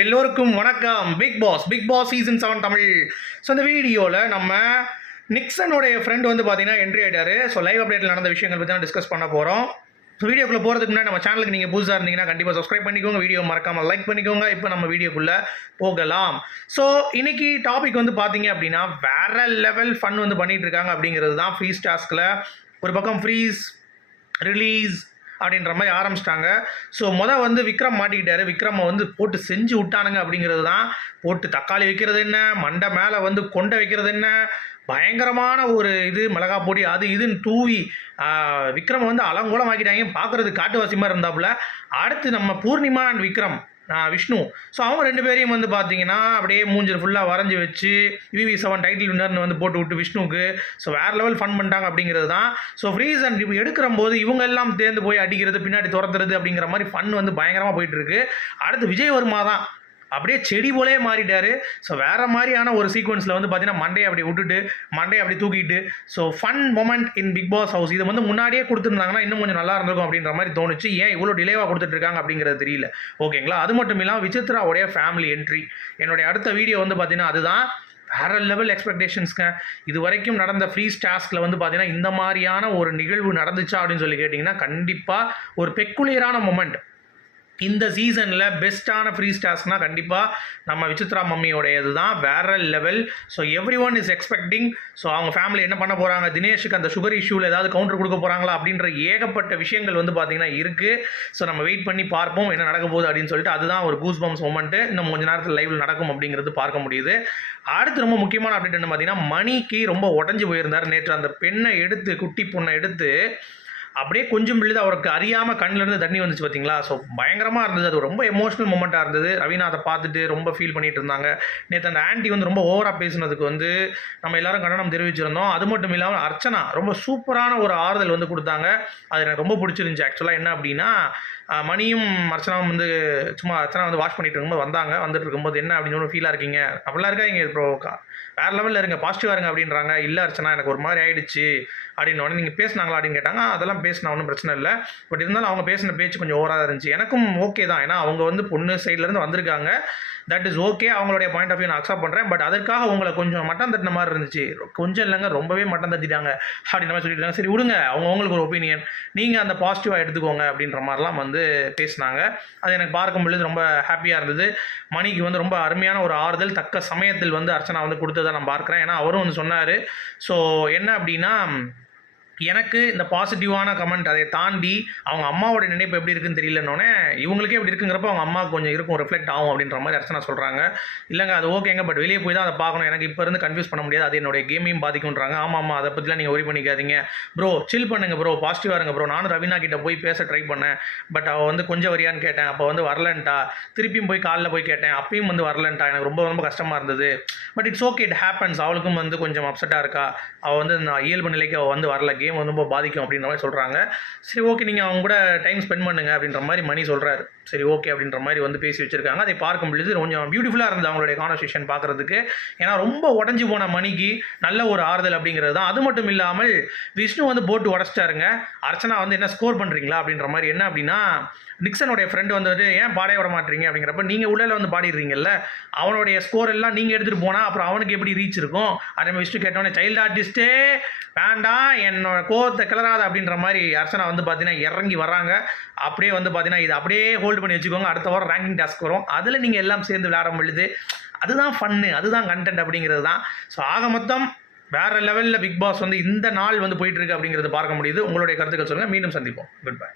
எல்லோருக்கும் வணக்கம். Big boss big boss season seven Tamil. So இந்த வீடியோவில் நம்ம நிக்சனுடைய ஃப்ரெண்ட் வந்து பார்த்தீங்கன்னா என்ட்ரி ஆகிட்டாரு ஸோ லைவ் அப்டேட்டில் நடந்த விஷயங்கள் பற்றி தான் டிஸ்கஸ் பண்ண போகிறோம் ஸோ வீடியோக்குள்ளே போகிறதுக்கு முன்னாடி நம்ம சேனலுக்கு நீங்கள் புதுசாக இருந்தீங்கன்னா கண்டிப்பாக சப்ஸ்கிரைப் பண்ணிக்கோங்க. வீடியோ மறக்காமல் லைக் பண்ணிக்கோங்க. இப்போ நம்ம வீடியோக்குள்ளே போகலாம். ஸோ இன்றைக்கி டாபிக் வந்து பார்த்தீங்க அப்படின்னா வேற லெவல் ஃபன் வந்து பண்ணிகிட்டு இருக்காங்க அப்படிங்கிறது தான். ஃப்ரீஸ் டாஸ்கில் ஒரு பக்கம் ஃப்ரீஸ் ரிலீஸ் அப்படின்ற மாதிரி ஆரம்பிச்சிட்டாங்க. ஸோ மொதல் வந்து விக்ரம் மாட்டிக்கிட்டாரு. விக்ரமை வந்து போட்டு செஞ்சு விட்டானுங்க அப்படிங்கிறது தான். போட்டு தக்காளி வைக்கிறது என்ன? மண்டை மேலே வந்து கொண்டை வைக்கிறது என்ன? பயங்கரமான ஒரு இது மிளகா பொடி அது இதுன்னு தூவி விக்ரம் வந்து அலங்கோலம் ஆக்கிட்டாங்க பார்க்குறது காட்டுவாசி மாதிரி இருந்தாப்புல. அடுத்து நம்ம பூர்ணிமா அண்ட் விக்ரம். விஷ்ணு. ஸோ அவங்க ரெண்டு பேரையும் வந்து பார்த்தீங்கன்னா அப்படியே மூஞ்சல் ஃபுல்லாக வரைஞ்சி வச்சு விவி செவன் டைட்டில் வின்னர்னு வந்து போட்டு விட்டு விஷ்ணுவுக்கு. ஸோ வேறு லெவல் ஃபன் பண்ணிட்டாங்க அப்படிங்கிறது தான். ஸோ ஃப்ரீஸ் அண்ட் இப்போ எடுக்கிற போது இவங்க எல்லாம் தேர்ந்து போய் அடிக்கிறது பின்னாடி துரத்துறது அப்படிங்கிற மாதிரி ஃபன் வந்து பயங்கரமாக போயிட்டுருக்கு அடுத்து விஜய் வருமா தான். அப்படியே செடி போலே மாறிட்டார். ஸோ வேறு மாதிரியான ஒரு சீக்வன்ஸில் வந்து பார்த்தீங்கன்னா மண்டே அப்படி விட்டுட்டு மண்டே அப்படி தூக்கிட்டு so fun moment in big boss house இது வந்து முன்னாடியே கொடுத்துருந்தாங்கன்னா இன்னும் கொஞ்சம் நல்லா இருந்திருக்கும் அப்படின்ற மாதிரி தோணுச்சு. ஏன் இவ்வளோ டிலேவாக கொடுத்துட்டு இருக்காங்க அப்படிங்கிறது தெரியல. ஓகேங்களா அது மட்டும் இல்லாமல் விசித்ராவுடைய ஃபேமிலி என்ட்ரி என்னுடைய அடுத்த வீடியோ வந்து பார்த்தீங்கன்னா அதுதான் வேற லெவல் எக்ஸ்பெக்டேஷன்ஸ்ங்க இது வரைக்கும் நடந்த ஃப்ரீ டாஸ்கில் வந்து பார்த்தீங்கன்னா இந்த மாதிரியான ஒரு நிகழ்வு நடந்துச்சா அப்படின்னு சொல்லி கேட்டிங்கன்னா கண்டிப்பாக ஒரு பெக்குலியரான மொமெண்ட் இந்த சீசனில் பெஸ்ட்டான ஃப்ரீ ஸ்டார்ஸ்னால் கண்டிப்பாக நம்ம விசித்ரா மம்மியோடையது தான் வேற level so everyone is expecting so அவங்க ஃபேமிலி என்ன பண்ண போகிறாங்க தினேஷுக்கு அந்த சுகர் இஷ்யூவில் ஏதாவது கவுண்டர் கொடுக்க போகிறாங்களா அப்படின்ற ஏகப்பட்ட விஷயங்கள் வந்து பார்த்திங்கன்னா இருக்குது ஸோ நம்ம வெயிட் பண்ணி பார்ப்போம் என்ன நடக்க போகுது அப்படின்னு சொல்லிட்டு அதுதான் ஒரு கூஸ் பம்ஸ் இன்னும் கொஞ்ச நேரத்தில் லைவில் நடக்கும் அப்படிங்கிறது பார்க்க முடியுது. அடுத்து ரொம்ப முக்கியமான அப்டேட் என்ன பார்த்தீங்கன்னா மணிக்கு ரொம்ப உடஞ்சி போயிருந்தார். நேற்று அந்த பெண்ணை எடுத்து குட்டி பொண்ணை எடுத்து அப்படியே கொஞ்சம் விழுது அவருக்கு அறியாமல் கண்ணிலேருந்து தண்ணி வந்துச்சு பார்த்தீங்களா ஸோ பயங்கரமாக இருந்தது. அது ரொம்ப எமோஷனல் மூமெண்ட்டாக இருந்தது. ரவீனா அதை பார்த்துட்டு ரொம்ப ஃபீல் பண்ணிட்டு இருந்தாங்க. நேற்று அந்த ஆன்ட்டி வந்து ரொம்ப ஓவராக பேசினதுக்கு வந்து நம்ம எல்லாரும் கண்டனம் தெரிவிச்சிருந்தோம். அது மட்டும் இல்லாமல் அர்ச்சனா ரொம்ப சூப்பரான ஒரு ஆறுதல் வந்து கொடுத்தாங்க. அது எனக்கு ரொம்ப பிடிச்சிருந்துச்சி. ஆக்சுவலாக என்ன அப்படின்னா மணியும் அர்ச்சனாவும் வந்து சும்மா அர்ச்சனா வந்து வாஷ் பண்ணிட்டு இருக்கும்போது வந்தாங்க. வந்துட்டு இருக்கும்போது என்ன அப்படின்னு சொல்லி ஃபீலாக இருக்கீங்க? அப்படிலாம் இருக்கா இங்கே ப்ரோ வேறு லெவலில் இருங்க பாசிட்டிவாக இருங்க அப்படின்றாங்க. இல்லை அர்ச்சனா எனக்கு ஒரு மாதிரி ஆயிடுச்சு அப்படின்னு நீங்கள் பேசினாங்களா அப்படின்னு கேட்டாங்க. அதெல்லாம் பேசினா ஒன்றும் பிரச்சனை இல்லை. பட் இருந்தாலும் அவங்க பேசின பேச்சு கொஞ்சம் ஓவராக தான் இருந்துச்சு. எனக்கும் ஓகே தான். ஏன்னா அவங்க வந்து பொண்ணு சைட்லேருந்து வந்திருக்காங்க. தட் இஸ் ஓகே அவங்களுடைய பாயிண்ட் ஆஃப் வியூ நான் அக்செப்ட் பண்ணுறேன் பட் அதற்காக உங்களை கொஞ்சம் மட்டம் தட்டின மாதிரி இருந்துச்சு. கொஞ்சம் இல்லைங்க ரொம்பவே மட்டம் தட்டிட்டாங்க. அப்படின்ற மாதிரி சொல்லிட்டாங்க சரி விடுங்க. அவங்க அவங்களுக்கு ஒரு ஒப்பீனியன் நீங்கள் அந்த பாசிட்டிவாக எடுத்துக்கோங்க அப்படின்ற மாதிரிலாம் வந்து வந்து பேசினாங்க. அது எனக்கு பார்க்கும் பொழுது ரொம்ப ஹாப்பியாக இருந்தது. மணிக்கு வந்து ரொம்ப அருமையான ஒரு ஆறுதல் தக்க சமயத்தில் வந்து அர்ச்சனா வந்து கொடுத்ததை நான் பார்க்குறேன். ஏன்னா அவரும் வந்து சொன்னார். ஸோ என்ன அப்படின்னா எனக்கு இந்த பாசிட்டிவான கமெண்ட் அதை தாண்டி அவங்க அம்மாவோட நினைப்பு எப்படி இருக்குன்னு தெரியலன்னொன்னே இவங்களுக்கே எப்படி இருக்குங்கிறப்ப அவங்க அம்மாவுக்கு கொஞ்சம் இருக்கும் ரிஃப்ளெக்ட் ஆகும் அப்படின்ற மாதிரி அர்ச்சனா சொல்கிறாங்க இல்லைங்க அது ஓகேங்க பட் வெளியே போய் தான் அதை பார்க்கணும். எனக்கு இப்போ இருந்து கன்ஃபியூஸ் பண்ண முடியாது. அது என்னுடைய கேமையும் பாதிக்கும்ன்றாங்க. ஆமாம் ஆமாம் அதை பற்றிலாம் நீங்கள் ஒரி பண்ணிக்காதீங்க. ப்ரோ சில் பண்ணுங்க ப்ரோ பாசிட்டிவாக இருங்க ப்ரோ நானும் ரவீனா கிட்ட போய் பேச ட்ரை பண்ணேன். பட் அவள் வந்து கொஞ்சம் வரியான்னு கேட்டேன். அப்போ வந்து வரலன்ட்டா. திருப்பியும் போய் காலில் போய் கேட்டேன். அப்பயும் வந்து வரலன்ட்டா. எனக்கு ரொம்ப ரொம்ப கஷ்டமாக இருந்தது. But it's okay it happens அவளுக்கும் வந்து கொஞ்சம் அப்செட்டாக இருக்கா. அவள் வந்து நான் இயல்பு நிலைக்கு அவள் வந்து வரல. கேம் வந்து ரொம்ப பாதிக்கும் அப்படின்ற மாதிரி சொல்கிறாங்க சரி ஓகே நீங்கள் அவங்க கூட டைம் ஸ்பெண்ட் பண்ணுங்க அப்படின்ற மாதிரி மணி சொல்கிறாரு சரி ஓகே அப்படின்ற மாதிரி வந்து பேசி வச்சிருக்காங்க. அதை பார்க்கும் பொழுது கொஞ்சம் பியூட்டிஃபுல்லாக இருந்தது அவங்களுடைய கான்வர்சேஷன் பார்க்குறதுக்கு. ஏன்னா ரொம்ப உடஞ்சி போன மணிக்கு நல்ல ஒரு ஆறுதல் அப்படிங்கிறது தான். அது மட்டும் இல்லாமல் விஷ்ணு வந்து போட்டு உடச்சிட்டாருங்க. அர்ச்சனா வந்து என்ன ஸ்கோர் பண்ணுறீங்களா அப்படின்ற மாதிரி என்ன அப்படின்னா நிக்சனுடைய ஃப்ரெண்டு வந்துட்டு ஏன் பாடைய விட மாட்டீங்க? அப்படிங்கிறப்ப நீங்கள் உள்ளே வந்து பாடிடுறீங்கல்ல. அவனுடைய ஸ்கோர் எல்லாம் நீங்கள் எடுத்துகிட்டு போனால் அப்புறம் அவனுக்கு எப்படி ரீச் இருக்கும்? அதே மாதிரி விஷ்ணு கேட்டோன்னே சைல்டு ஆர்டிஸ்ட்டே வேண்டாம். என்னோட கோவத்தை கிளறாத அப்படின்ற மாதிரி அர்ச்சனா வந்து பார்த்தீங்கன்னா இறங்கி வராங்க அப்படியே வந்து பார்த்தீங்கன்னா இது அப்படியே ஹோல்டு பண்ணி வச்சுக்கோங்க. அடுத்த வாரம் ரேங்கிங் டாஸ்க் வரும். அதில் நீங்கள் எல்லாம் சேர்ந்து விளையாட பொழுது அதுதான் ஃபன்னு அதுதான் கண்டென்ட் அப்படிங்கிறது தான். ஸோ ஆக மொத்தம் வேற லெவலில் பிக் பாஸ் வந்து இந்த நாள் வந்து போயிட்டுருக்கு அப்படிங்கிறது பார்க்க முடியுது. உங்களுடைய கருத்துக்கள் சொல்லுங்கள் மீண்டும் சந்திப்போம். Good bye